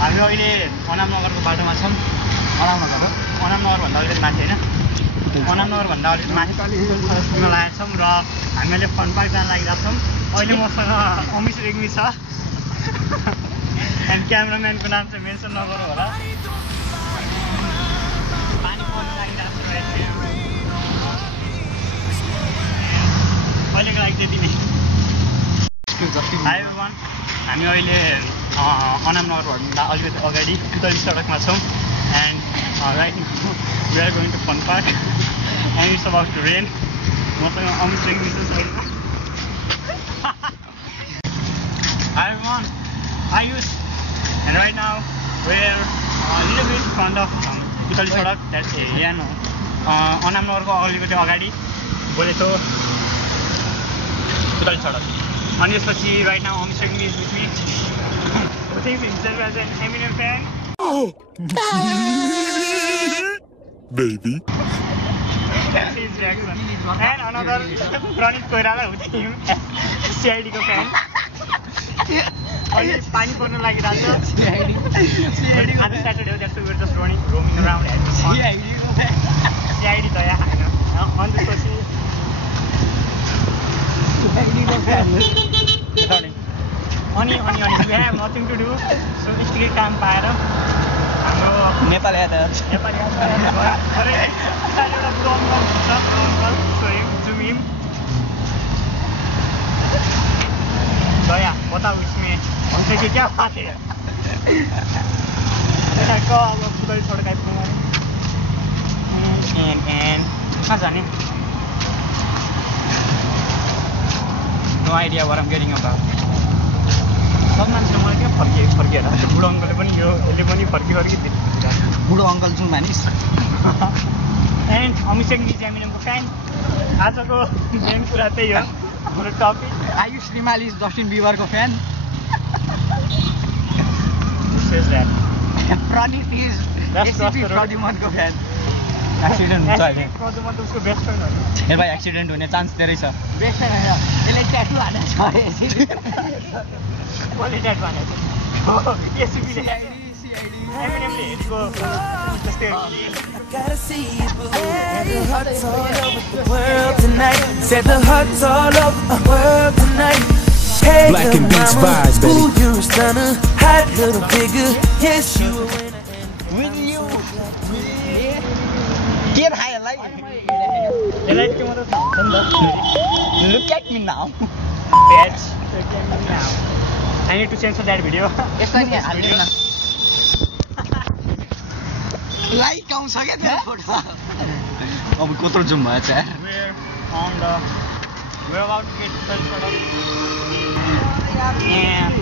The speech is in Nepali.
हामी अहिले अनामनगरको बाटोमा छौँ। अनामनगरभन्दा अलिकति माथि होइन, अनामनगरभन्दा अलिकति माथि स्कुलमा लागेको छौँ र हामीले फन पार्क जान लागिरहेको छौँ। अहिले मसँग अमिश रेग्मी छ एन्ड क्यामेराम्यानको नाम चाहिँ मेन्सन नगरौँ होला। पानी पर्न लागिरहेको छ अहिलेको लागि त्यति नै। हाई एभ्रिवान, हामी अहिले अनामनगरभन्दा अलिकति अगाडि पुतली सडकमा छौँ and right we are going to fun park and it's about to rain. मसँग अमिश रेग्मी छ साइडमा। Hi everyone, Ayush, and right now we're a little bit in front of Putali Sadak, that's area no. Anamnagarko अलिकति अगाडि बोलेको Putali Sadak. And त्यसपछि right now Amish Regnee is with me. Who thinks himself as an Eminem fan? Baby. That's his reaction. And another Pranit Koirala, who thinks him CID ko fan. अहिले पानी पर्न लागिरहेको छ। आज स्याटरडे हो, that's where just roaming around at CID त यहाँ होइन। अनि त्यसपछि अनि we have nothing to do, so street काम पाएर हाम्रो नेपाल यात्रा एउटा बुढो अङ्कल छ, uncle so him zoom him दया बताऊ इसमें हमसे कि क्या बात है। देखा अब पुतली सडक आइपुग्नु एन्ड कहाँ जाने? No idea what am getting about. सब मान्छेले मलाई क्या फर्किएर बुढो अङ्कलले पनि यसले पनि फर्की बुढो अङ्कल जुन मानिस एन्ड अमिश रेग्मी एमिनेमको फ्यान। आजको मेन कुरा त्यही हो हाम्रो topic. Ayush Rimal is Justin बिबरको फ्यान। प्रणित इज एसिपी प्रद्युमनको फ्यान। एक्सिडेन्ट हुन्छ होइन, प्रद्युमन त उसको बेस्ट फ्रेन्ड हो। ए भाइ एक्सिडेन्ट हुने चान्स धेरै छ। बेस्ट फ्रेन्ड होइन, यसले ट्याटु हानेको छ। कसले ट्याटु हानेको छ? एसिपीले एमिनेमले हेरेको जस्तै Gotta see you, boo. And the heart's all over the world tonight. Said the heart's all over the world tonight. Hey, Black and Beats mama, vibes, baby. ooh, you're a stunner. Hot little figure. Yes, you a winner. Will you? के थाहा यसलाई? यसलाई के मात्रै थाहा हुन्छ नि त। Look at me now. Bitch. I need to censor that video. यसलाई नि हाल्दैन। लाइक आउँछ क्या त्यो फोटो। अब कत्रो जुम भएछ यार। We're about to get to the sort of and